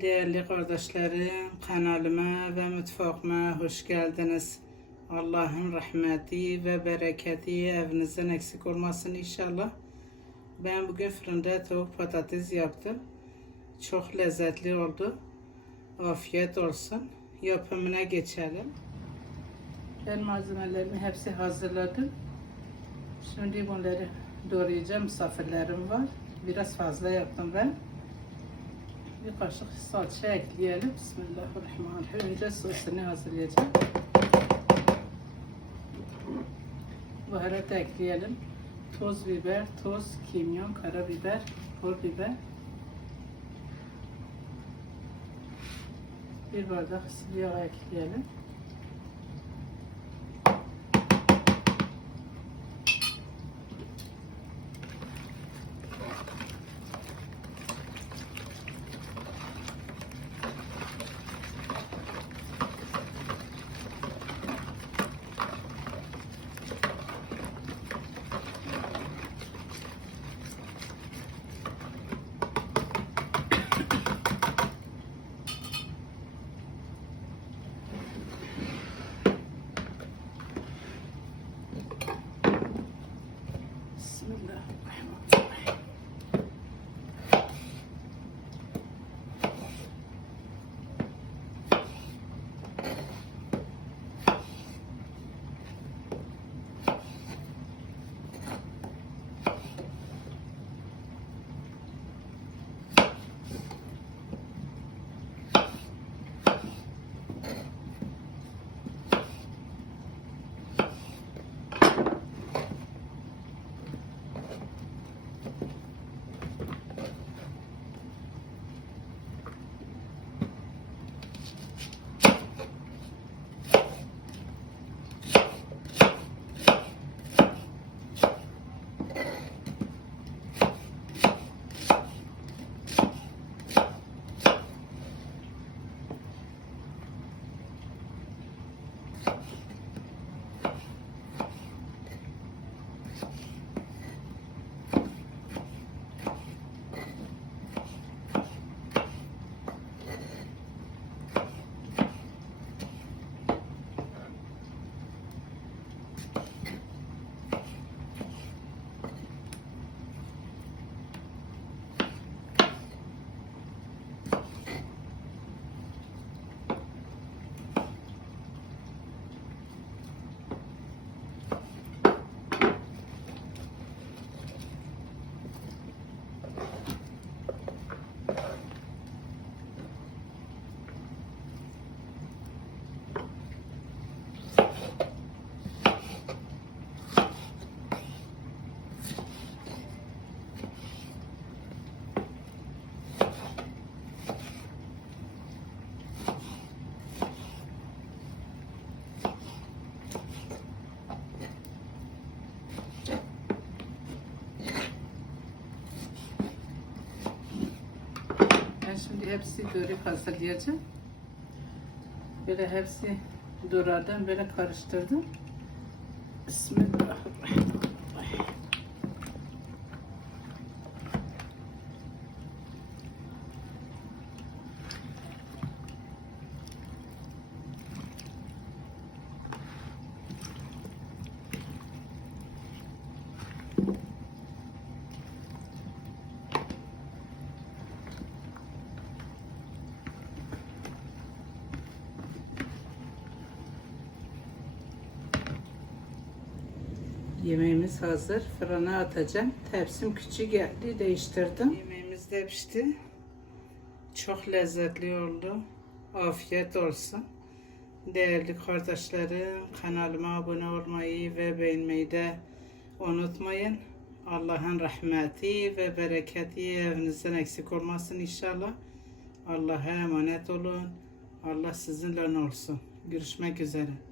Değerli kardeşlerim, kanalıma ve mutfağıma hoş geldiniz. Allah'ın rahmeti ve bereketi evinizden eksik olmasın inşallah. Ben bugün fırında tavuk patates yaptım. Çok lezzetli oldu. Afiyet olsun. Yapımına geçelim. Ben malzemelerimi hepsi hazırladım. Şimdi bunları doğrayacağım. Misafirlerim var. Biraz fazla yaptım ben. Bir kaşık salça ekleyelim. Bismillahirrahmanirrahim. Önce sosunu hazırlayacağım. Baharat ekleyelim. Toz biber, toz, kimyon, karabiber, pul biber. Bir bardak sıvı yağ ekleyelim. Ben şimdi hepsi doğrayıp hazırlayacağım. Böyle hepsi doğradım, böyle karıştırdım. Bismillahirrahmanirrahim. Yemeğimiz hazır. Fırına atacağım. Tepsim küçük geldi. Değiştirdim. Yemeğimiz de pişti. Çok lezzetli oldu. Afiyet olsun. Değerli kardeşlerim kanalıma abone olmayı ve beğenmeyi de unutmayın. Allah'ın rahmeti ve bereketi evinizden eksik olmasın inşallah. Allah'a emanet olun. Allah sizinle olsun. Görüşmek üzere.